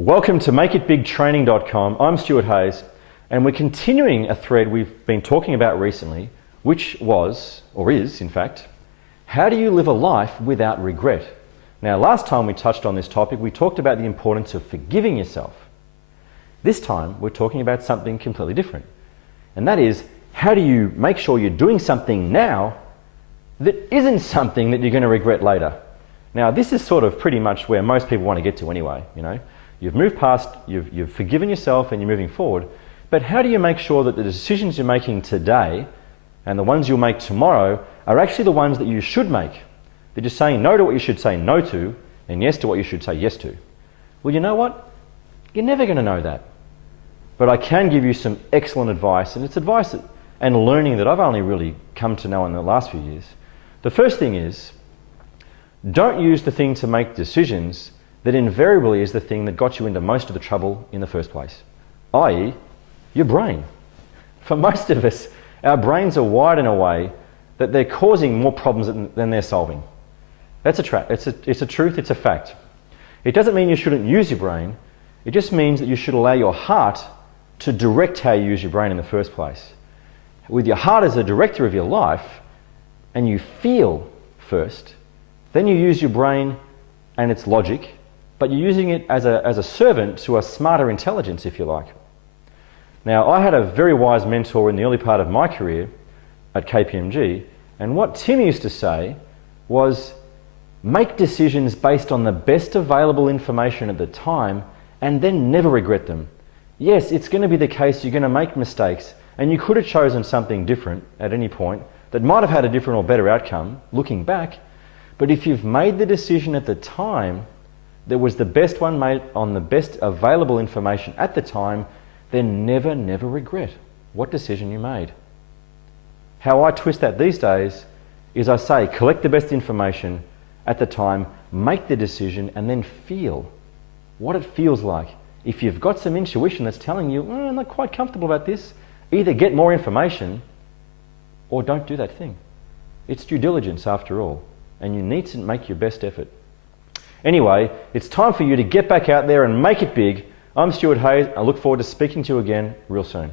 Welcome to MakeItBigTraining.com. I'm Stuart Hayes, and we're continuing a thread we've been talking about recently, which was, or is in fact, how do you live a life without regret? Now, last time we touched on this topic, we talked about the importance of forgiving yourself. This time, we're talking about something completely different, and that is, how do you make sure you're doing something now that isn't something that you're going to regret later? Now, this is sort of pretty much where most people want to get to anyway, you know. You've moved past, you've forgiven yourself and you're moving forward, but how do you make sure that the decisions you're making today and the ones you'll make tomorrow are actually the ones that you should make? That you're saying no to what you should say no to and yes to what you should say yes to. Well, you know what? You're never going to know that. But I can give you some excellent advice, and it's advice and learning that I've only really come to know in the last few years. The first thing is, don't use the thing to make decisions that invariably is the thing that got you into most of the trouble in the first place, i.e. your brain. For most of us, our brains are wired in a way that they're causing more problems than they're solving. That's it's a truth, it's a fact. It doesn't mean you shouldn't use your brain, it just means that you should allow your heart to direct how you use your brain in the first place. With your heart as a director of your life, and you feel first, then you use your brain and its logic, but you're using it as a servant to a smarter intelligence, if you like. Now, I had a very wise mentor in the early part of my career at KPMG, and what Tim used to say was, make decisions based on the best available information at the time and then never regret them. Yes, it's going to be the case you're going to make mistakes, and you could have chosen something different at any point that might have had a different or better outcome looking back, but if you've made the decision at the time that was the best one made on the best available information at the time, then never regret what decision you made. How I twist that these days is I say, collect the best information at the time, make the decision, and then feel what it feels like. If you've got some intuition that's telling you, I'm not quite comfortable about this, either get more information or don't do that thing. It's due diligence after all, and you need to make your best effort. Anyway, it's time for you to get back out there and make it big. I'm Stuart Hayes. I look forward to speaking to you again real soon.